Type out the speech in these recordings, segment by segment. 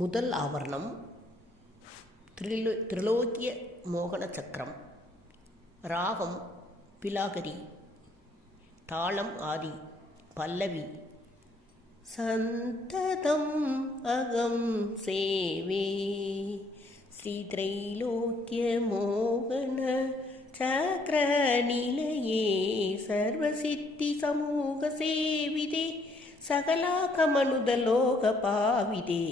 முதல் ஆவரணம் திரிலோக்கிய மோகன சக்கரம். ராகம் பிலாகரி. தாளம் ஆதி. பல்லவி. சந்ததம் அகம் சேவே ஸ்ரீ மோகன சக்கர நிலையே சர்வசித்தி சமூக சேவிதே சகலாகமனுதலோக பாவிதே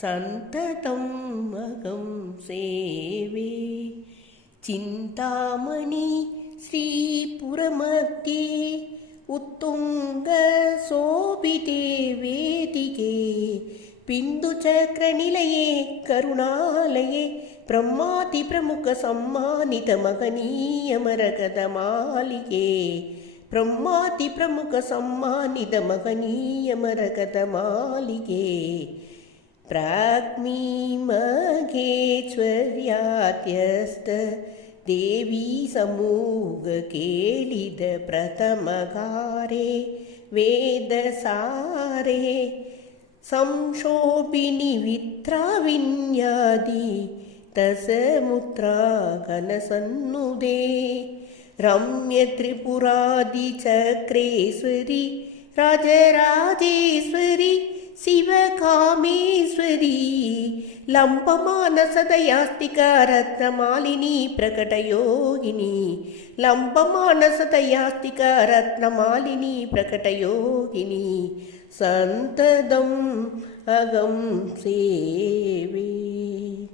சந்ததம் அகம் சேவே. ಚಿಂತಾಮಣಿ ಶ್ರೀಪುರಮಧ್ಯೆ ಉತ್ತುಂಗ ಶೋಭಿತೆ ವೇದಿಕೆ ಬಿಂದುಚಕ್ರನಿಲಯೇ ಕರುಣಾಲಯೇ ಬ್ರಹ್ಮಾತಿ ಪ್ರಮುಖ ಸಮ್ಮಾನಿತ ಮಹನೀಯ ಮರಕದ ಮಾಲಿಕೆ ಬ್ರಹ್ಮಾತಿ ಪ್ರಮುಖ ಸಮ್ಮಾನಿತ ಮಹನೀಯ ಮರಕದ ಮಾಲಿಕೆ ಪ್ರಾಗ್ಮೀಮಗೇಶ್ವರ್ಯಾತ್ಯಸ್ತ ದೇವಿ ಸಮೂಗ ಕೇಳಿದ ಪ್ರಥಮಗಾರೆ ವೇದ ಸಾರೆ ಸಂಶೋಭಿನಿ ವಿತ್ರಾವಿನ್ಯಾದಿ ತಸಮುತ್ರ ಕನಸನ್ನುದೇ ರಮ್ಯ ತ್ರಿಪುರಾದಿ ಚಕ್ರೇಶ್ವರಿ ರಾಜರಾಜೇಶ್ವರಿ ಶಿವಕಾಮೇಶ್ವರಿ ಲಂಬಮಾನಸದಯಾಸ್ತಿಕ ರತ್ನಮಾಲಿನಿ ಪ್ರಕಟಯೋಗಿನಿ ಲಂಬಮಾನಸದಯಾಸ್ತಿಕ ರತ್ನಮಾಲಿನಿ ಪ್ರಕಟಯೋಗಿನಿ ಸಂತದಂ ಅಗಂ ಸೇವೆ.